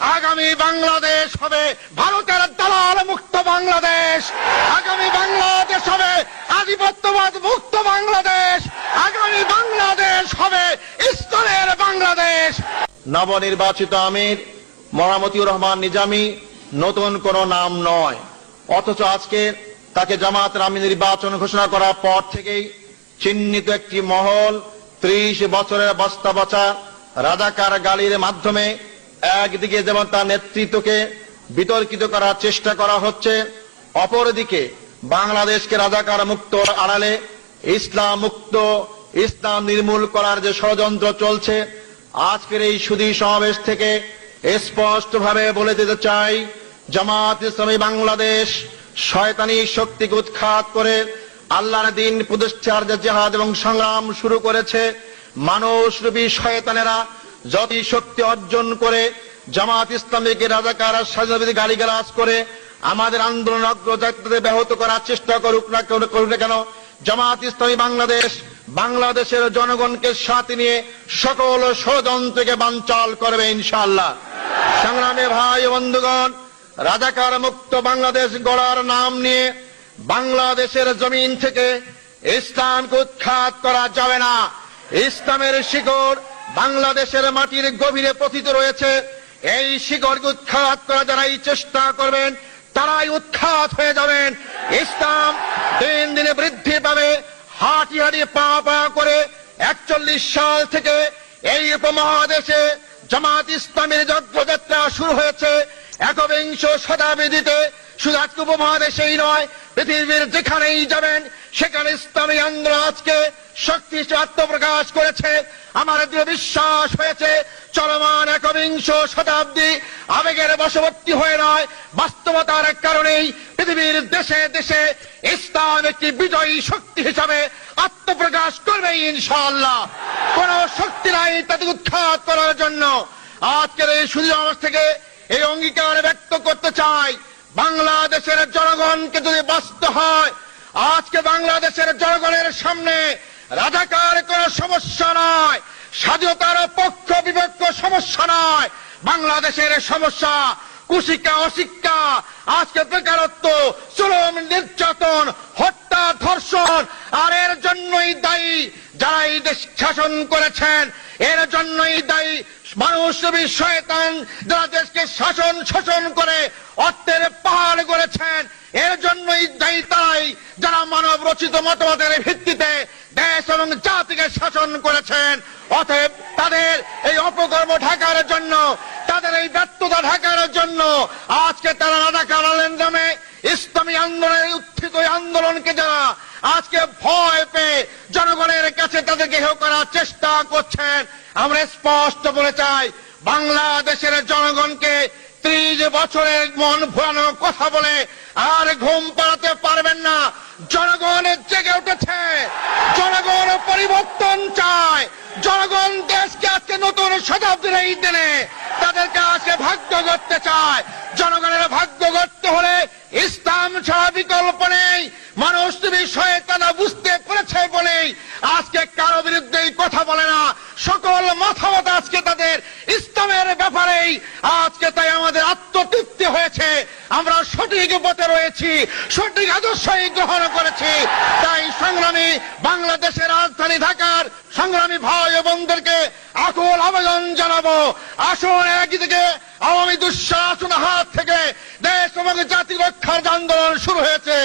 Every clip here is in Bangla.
আগামী বাংলাদেশ হবে ভারতের দালাল মুক্ত বাংলাদেশ। আগামী বাংলাদেশ হবে আধিপত্যবাদ মুক্ত বাংলাদেশ। আগামী বাংলাদেশ হবে স্তরের বাংলাদেশ। নবনির্বাচিত আমির মরামতিউর রহমান নিজামী নতুন কোন নাম নয়। অথচ আজকে তাকে জামাতের আমি নির্বাচন ঘোষণা করার পর থেকেই চিহ্নিত একটি মহল ত্রিশ বছরের বস্তা বচা রাজাকার গালির মাধ্যমে একদিকে যেমন তার নেতৃত্বকে বিতর্কিত করার চেষ্টা করা হচ্ছে, অপরদিকে বাংলাদেশকে রাজাকার মুক্ত আড়ালে ইসলাম মুক্ত, ইসলাম নির্মূল করার যে ষড়যন্ত্র চলছে, আজকের এই সুদী সমাবেশ থেকে স্পষ্টভাবে বলে দিতে চাই জামাত ইসলামী বাংলাদেশ শয়তানি শক্তিকে উৎখাত করে আল্লাহর দিন প্রতিষ্ঠার যে জেহাদ এবং সংগ্রাম শুরু করেছে মানুষ মানুষরূপী শয়তানেরা যত শক্তি অর্জন করে জামাত ইসলামীকে রাজাকার স্বাধীনতা গালিগালাজ করে আমাদের আন্দোলন অগ্রযাত্রাতে ব্যাহত করার চেষ্টা করুক না করুক না কেন, জামাত ইসলামী বাংলাদেশ বাংলাদেশের জনগণকে সাথে নিয়ে সকল ষড়যন্ত্রকে বানচাল করবে ইনশাআল্লাহ। সংগ্রামে ভাই বন্ধুগণ, রাজাকার মুক্ত বাংলাদেশ গড়ার নাম নিয়ে বাংলাদেশের জমিন থেকে ইসলামকে উৎখাত করা যাবে না। ইসলামের শিকড় বাংলাদেশের মাটির গভীরে পতিত রয়েছে। এই শিকড়কে উৎখাত করা যারাই চেষ্টা করবেন, তারাই উৎখাত হয়ে যাবেন। ইসলাম দিন দিনে বৃদ্ধি পাবে। হাঁটি হাঁটি পা পা করে একচল্লিশ সাল থেকে এই উপমহাদেশে জামাত ইসলামের যজ্ঞযাত্রা শুরু হয়েছে। একবিংশ শতাব্দীতে শুধু আজকে উপমহাদেশেই নয়, পৃথিবীর যেখানেই যাবেন, সেখানে ইসলামী আন্দোলন আজকে শক্তি আত্মপ্রকাশ করেছে, আমার দৃঢ় বিশ্বাস হয়েছে, চলমান একবিংশ শতাব্দী আবেগের বশবর্তী হয়ে নয়, বাস্তবতার কারণেই পৃথিবীর দেশে দেশে ইসলাম একটি বিজয়ী শক্তি হিসাবে আত্মপ্রকাশ করবে ইনশাআল্লাহ। কোন শক্তি নাই তাকে উৎখাত করার জন্য। আজকের এই সুযোগ থেকে এই অঙ্গীকার ব্যক্ত করতে চাই। বাংলাদেশের জনগণকে যদি বাঁচতে হয়, আজকে বাংলাদেশের জনগণের সামনে রাজাকার কোন সমস্যা নয়। স্বাধীনতার পক্ষ বিপক্ষ সমস্যা নয়। বাংলাদেশের সমস্যা, কুশিক্ষা, অশিক্ষা আজকে বেকারত্ব চরম নির্যাতন, হত্যা ধর্ষণ। আর এর জন্যই দায়ী যারা এই দেশ শাসন করেছেন, এর জন্যই দায়ী মানুষ শয়তান যারা দেশকে শাসন শোষণ করে অর্থের পাহাড় করেছেন এর জন্যই দায়ী তাই যারা মানব রচিত মতবাদের ভিত্তিতে দেশ এবং জাতিকে শাসন করেছেন। অতএব তাদের এই অপকর্ম ঢাকার জন্য, তাদের এই ব্যর্থতা ঢাকার জন্য আজকে তারা রাজাকার নামে ইসলামী আন্দোলনের উত্থিত আন্দোলনকে যারা আজকে ভয় পেয়ে জনগণের কাছে তাদেরকে হেয় করার চেষ্টা করছেন, আমরা স্পষ্ট বলে চাই, বাংলাদেশের জনগণকে ত্রিশ বছরের মন ভুলানো কথা বলে আর ঘুম পাড়াতে পারবেন না। জনগণ জেগে উঠেছে, জনগণ পরিবর্তন চায়, জনগণ দেশকে আজকে নতুন শতাব্দীর এই দিনে তাদেরকে আজকে ভাগ্য করতে চায়। জনগণের ভাগ্য করতে হলে ইসলাম ছাড়া বিকল্প নেই। মানুষ তুমি শয়তানা বুঝতে পেরেছে বলেই আজকে কারও বিরুদ্ধে এই কথা বলে না। সকল মতামত আজকে তাদের ইসলামের ব্যাপারেই। আজকে তাই আমাদের আত্মতৃপ্তি হয়েছে। আমরা সঠিক পথে রয়েছি, সঠিক আদর্শই গ্রহণ করেছি। তাই সংগ্রামী বাংলাদেশের রাজধানী ঢাকার সংগ্রামী ভাই বোনদেরকে আকুল আবেদন জানাব। আসুন একদিকে আওয়ামী দুঃশাসন হাত থেকে দেশ এবং জাতি রক্ষার আন্দোলন শুরু হয়েছে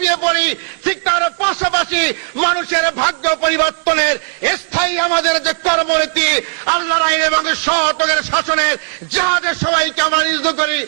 ঝাঁপিয়ে পড়ি। ঠিক তার পাশাপাশি মানুষের ভাগ্য পরিবর্তনের স্থায়ী আমাদের যে কর্মনীতি আল্লাহ আইন এবং সহতকের শাসনের যাহাদের সবাইকে আমরা নিযুক্ত করি।